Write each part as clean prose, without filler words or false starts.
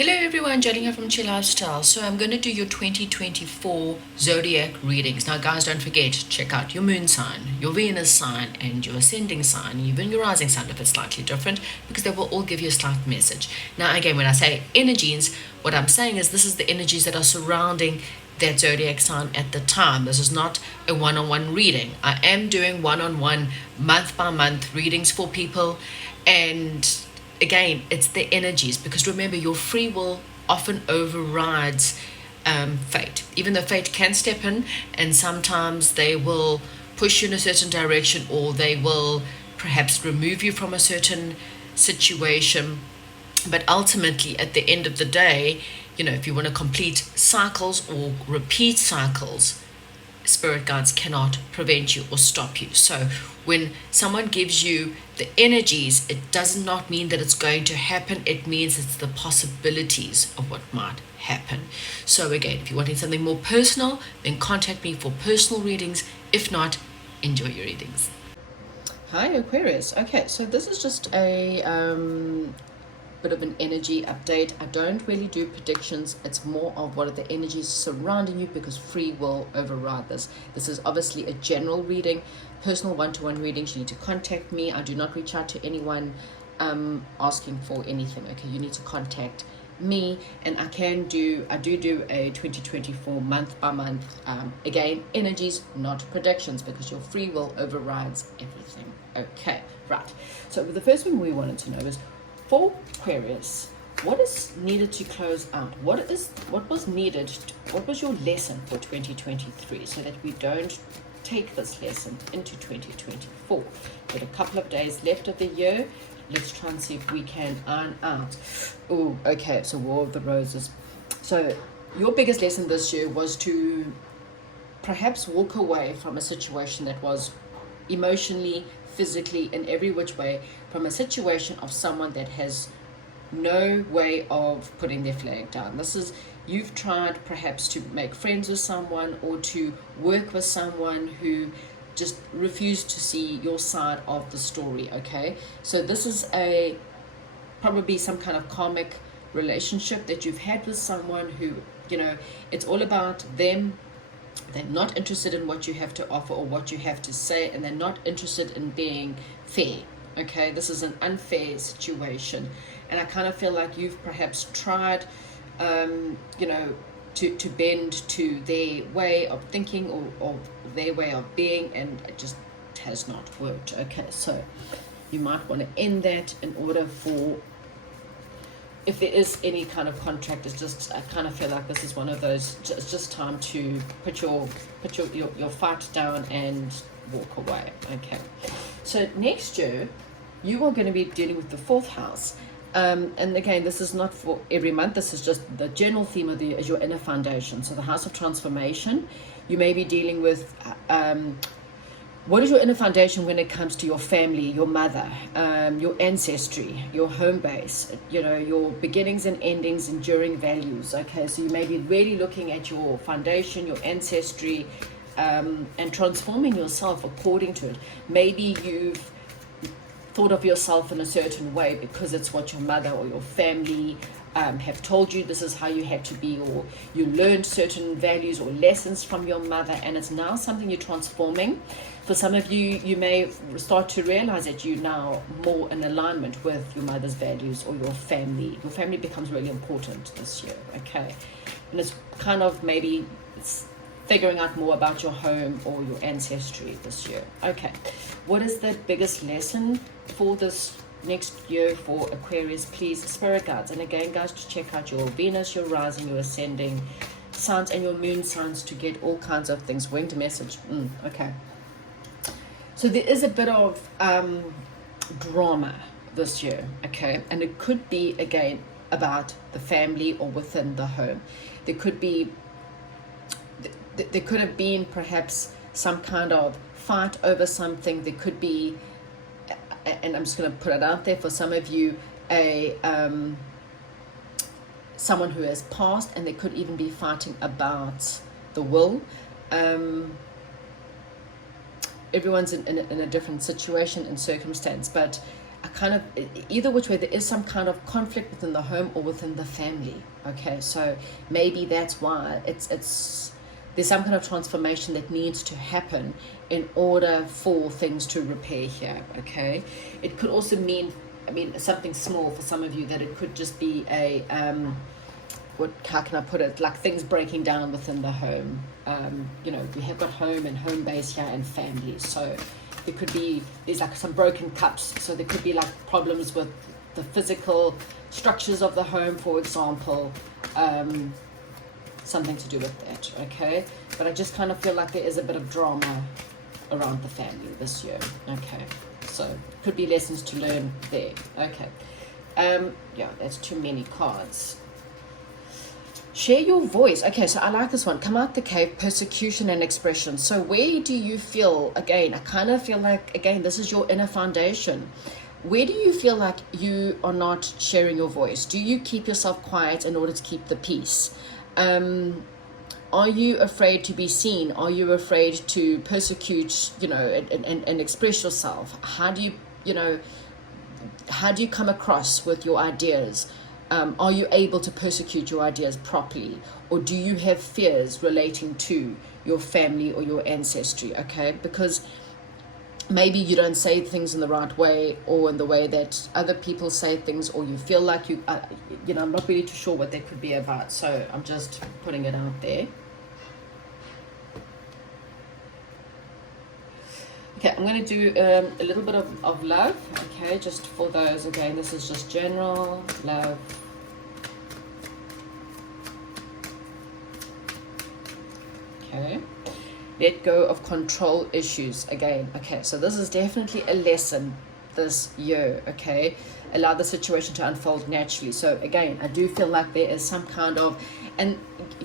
Hello everyone, Jolene here from Chill Lifestyle. So I'm going to do your 2024 zodiac readings. Now guys, don't forget, check out your moon sign, your Venus sign, and your ascending sign, even your rising sign if it's slightly different, because they will all give you a slight message. Now again, when I say energies, what I'm saying is this is the energies that are surrounding that zodiac sign at the time. This is not a one-on-one reading. I am doing one-on-one, month by month readings for people, and again, it's the energies, because remember, your free will often overrides fate. Even though fate can step in, and sometimes they will push you in a certain direction, or they will perhaps remove you from a certain situation. But ultimately, at the end of the day, if you want to complete cycles or repeat cycles, spirit guides cannot prevent you or stop you. So when someone gives you the energies, it does not mean that it's going to happen. It means it's the possibilities of what might happen. So again, if you're wanting something more personal, then contact me for personal readings. If not, enjoy your readings. Hi Aquarius. Okay, so this is just a bit of an energy update. I don't really do predictions. It's more of what are the energies surrounding you, because free will override this. This is obviously a general reading. Personal one-to-one readings, you need to contact me. I do not reach out to anyone asking for anything. Okay, you need to contact me, and I do a 2024 month by month. Again, energies, not predictions, because your free will overrides everything. Okay, right. So the first one we wanted to know is, for Aquarius, what is needed to close out? What was needed? What was your lesson for 2023, so that we don't take this lesson into 2024? Got a couple of days left of the year. Let's try and see if we can iron out. Oh, okay. So War of the Roses. So your biggest lesson this year was to perhaps walk away from a situation that was emotionally, physically, in every which way, from a situation of someone that has no way of putting their flag down. You've tried perhaps to make friends with someone, or to work with someone who just refused to see your side of the story. Okay, so this is probably some kind of karmic relationship that you've had with someone who, it's all about them. They're not interested in what you have to offer or what you have to say, and they're not interested in being fair. Okay, this is an unfair situation, and I kind of feel like you've perhaps tried, to bend to their way of thinking, or their way of being, and it just has not worked. Okay, so you might want to end that in order for, if there is any kind of contract, I kind of feel like this is one of those, it's just time to put your fight down and walk away. Okay, so next year you are going to be dealing with the fourth house, and again, this is not for every month. This is just the general theme of the year is your inner foundation. So the house of transformation, you may be dealing with what is your inner foundation when it comes to your family, your mother, your ancestry, your home base, your beginnings and endings, enduring values. Okay, so you may be really looking at your foundation, your ancestry, and transforming yourself according to it. Maybe you've thought of yourself in a certain way because it's what your mother or your family have told you this is how you had to be, or you learned certain values or lessons from your mother, and it's now something you're transforming. For some of you, you may start to realize that you're now more in alignment with your mother's values or your family. Your family becomes really important this year, okay? And it's kind of maybe it's figuring out more about your home or your ancestry this year. Okay, what is the biggest lesson for this next year for Aquarius? Please, spirit guides. And again, guys, to check out your Venus, your rising, your ascending signs, and your moon signs to get all kinds of things. Winged message. Okay. So there is a bit of drama this year, okay? And it could be, again, about the family or within the home. There could have been perhaps some kind of fight over something. There could be, and I'm just going to put it out there for some of you, someone who has passed, and they could even be fighting about the will. Everyone's in a different situation and circumstance, but I kind of, either which way, there is some kind of conflict within the home or within the family. Okay, so maybe that's why it's there's some kind of transformation that needs to happen in order for things to repair here. Okay, it could also mean, I mean, something small for some of you, that it could just be a how can I put it, like things breaking down within the home. You know, we have got home and home base here and family, so there could be, there's like some broken cups, so there could be like problems with the physical structures of the home, for example, something to do with that. Okay, but I just kind of feel like there is a bit of drama around the family this year. Okay, so could be lessons to learn there. Okay, yeah, that's too many cards. Share your voice. Okay, so I like this one. Come out the cave, persecution and expression. So where do you feel, again, I kind of feel like, again, this is your inner foundation. Where do you feel like you are not sharing your voice? Do you keep yourself quiet in order to keep the peace? Are you afraid to be seen? Are you afraid to persecute, you know, and express yourself? How do you come across with your ideas? Are you able to persecute your ideas properly? Or do you have fears relating to your family or your ancestry? Okay, because maybe you don't say things in the right way, or in the way that other people say things, or you feel like you know, I'm not really too sure what that could be about, so I'm just putting it out there. Okay, I'm going to do a little bit of love, okay, just for those. Again, this is just general love. Okay, let go of control issues. Again, okay, so this is definitely a lesson this year. Okay, allow the situation to unfold naturally. So again, I do feel like there is some kind of, and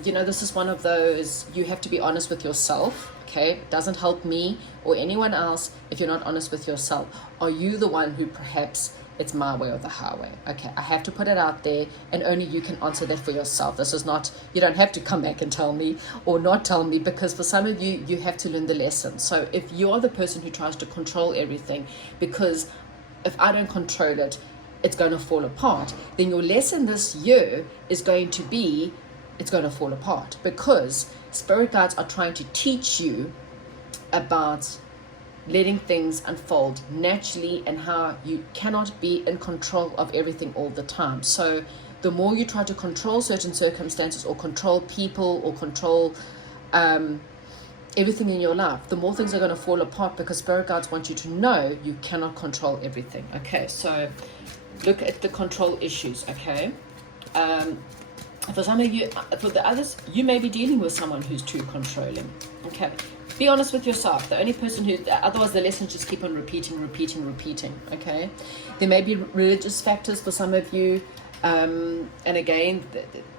you know, this is one of those, you have to be honest with yourself. Okay, it doesn't help me or anyone else if you're not honest with yourself. Are you the one who perhaps it's my way or the highway? Okay, I have to put it out there, and only you can answer that for yourself. This is not, you don't have to come back and tell me or not tell me, because for some of you, you have to learn the lesson. So if you're the person who tries to control everything, because if I don't control it, it's going to fall apart, then your lesson this year is going to be, it's going to fall apart, because spirit guides are trying to teach you about letting things unfold naturally, and how you cannot be in control of everything all the time. So the more you try to control certain circumstances, or control people, or control everything in your life, the more things are going to fall apart, because spirit guides want you to know you cannot control everything. Okay, so look at the control issues. Okay, for some of you, for the others, you may be dealing with someone who's too controlling. Okay, be honest with yourself. The only person who, otherwise the lessons just keep on repeating. Okay, there may be religious factors for some of you, and again,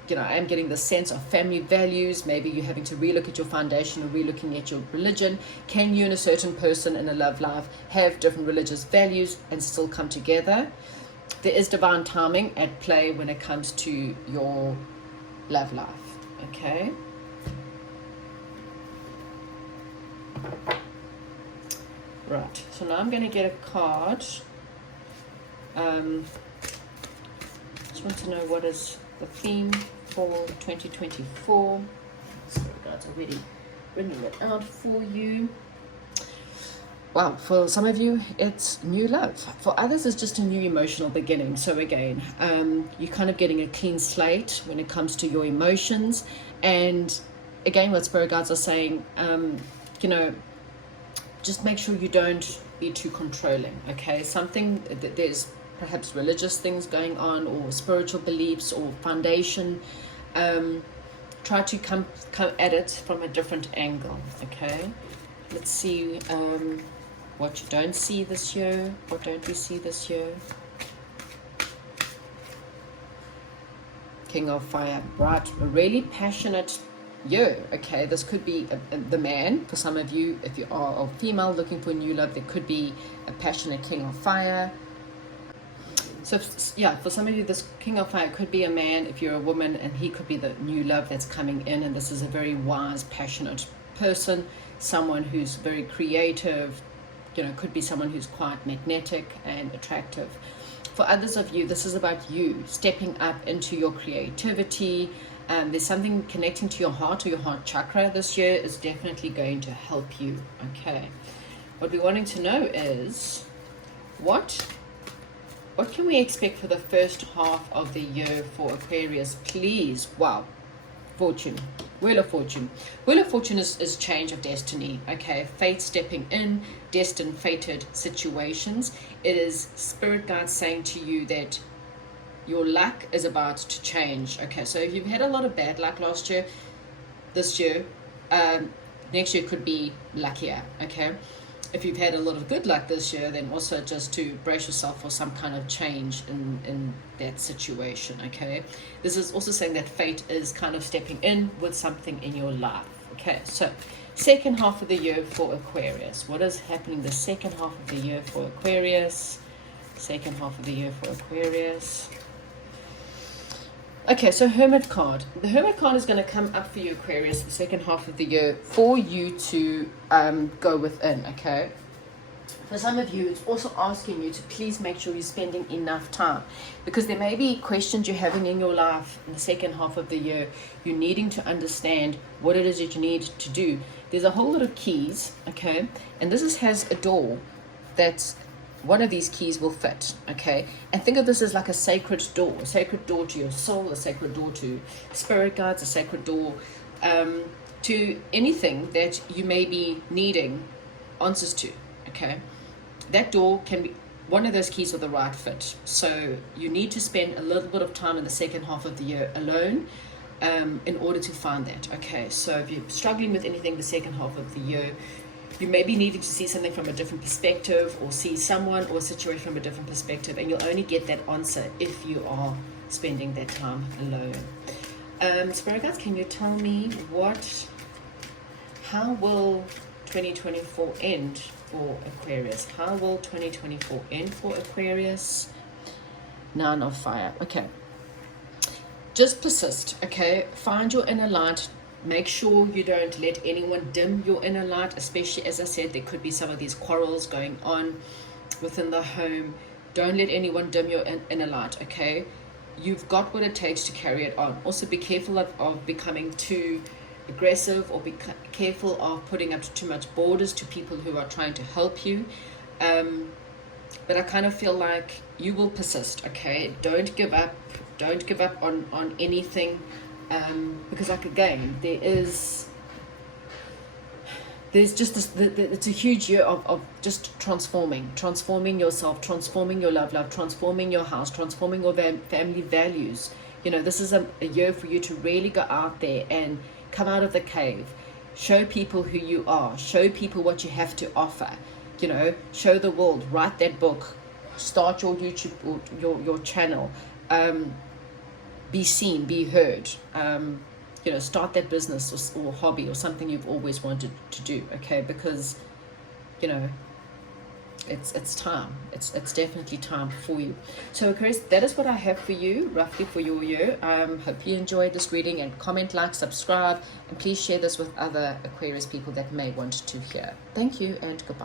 you know, I am getting the sense of family values. Maybe you're having to relook at your foundation, or relooking at your religion. Can you and a certain person in a love life have different religious values and still come together? There is divine timing at play when it comes to your love life. Okay, right, so now I'm going to get a card. Just want to know what is the theme for 2024. So guys, already bringing it out for you. Wow, for some of you, it's new love. For others, it's just a new emotional beginning. So again, you're kind of getting a clean slate when it comes to your emotions. And again, what spirit guides are saying, you know, just make sure you don't be too controlling. Okay, something that there's perhaps religious things going on, or spiritual beliefs, or foundation. Try to come at it from a different angle. Okay, let's see. What you don't see this year. What don't we see this year? King of Fire. Right, a really passionate year. Okay, this could be the man for some of you. If you are a female looking for new love, there could be a passionate King of Fire. So yeah, for some of you, this King of Fire could be a man. If you're a woman, and he could be the new love that's coming in, and this is a very wise, passionate person, someone who's very creative, could be someone who's quite magnetic and attractive. For others of you, this is about you stepping up into your creativity. There's something connecting to your heart or your heart chakra this year is definitely going to help you. Okay. What we're wanting to know is what can we expect for the first half of the year for Aquarius, please? Wow. Fortune. Wheel of Fortune. Wheel of Fortune is change of destiny. Okay. Fate stepping in, destined, fated situations. It is spirit guides saying to you that your luck is about to change. Okay. So if you've had a lot of bad luck last year, this year, next year could be luckier. Okay. If you've had a lot of good luck this year, then also just to brace yourself for some kind of change in that situation, okay? This is also saying that fate is kind of stepping in with something in your life, okay? So, second half of the year for Aquarius. What is happening the second half of the year for Aquarius? Second half of the year for Aquarius. Okay, so Hermit card. The Hermit card is going to come up for you, Aquarius, the second half of the year for you to go within, okay? For some of you, it's also asking you to please make sure you're spending enough time, because there may be questions you're having in your life in the second half of the year. You're needing to understand what it is that you need to do. There's a whole lot of keys, okay? And this has a door that's one of these keys will fit, okay? And think of this as like a sacred door to your soul, a sacred door to spirit guides, a sacred door to anything that you may be needing answers to, okay? That door can be, one of those keys are the right fit. So you need to spend a little bit of time in the second half of the year alone in order to find that, okay? So if you're struggling with anything the second half of the year, you may be needing to see something from a different perspective, or see someone or a situation from a different perspective, and you'll only get that answer if you are spending that time alone. Spirit guides, can you tell me how will 2024 end for Aquarius? How will 2024 end for Aquarius? Nine of Fire. Okay. Just persist, okay? Find your inner light. Make sure you don't let anyone dim your inner light, especially, as I said, there could be some of these quarrels going on within the home. Don't let anyone dim your inner light, okay? You've got what it takes to carry it on. Also, be careful of becoming too aggressive, or be careful of putting up too much borders to people who are trying to help you. But I kind of feel like you will persist, okay? Don't give up. Don't give up on anything. Because, like, again, there's just this, it's a huge year of just transforming yourself, transforming your love, transforming your house, transforming your family values. This is a year for you to really go out there and come out of the cave, show people who you are, show people what you have to offer, show the world, write that book, start your YouTube or your channel, be seen, be heard, start that business or hobby or something you've always wanted to do, okay? Because, it's time. It's definitely time for you. So, Aquarius, that is what I have for you, roughly for your year. Hope you enjoyed this reading, and comment, like, subscribe, and please share this with other Aquarius people that may want to hear. Thank you, and goodbye.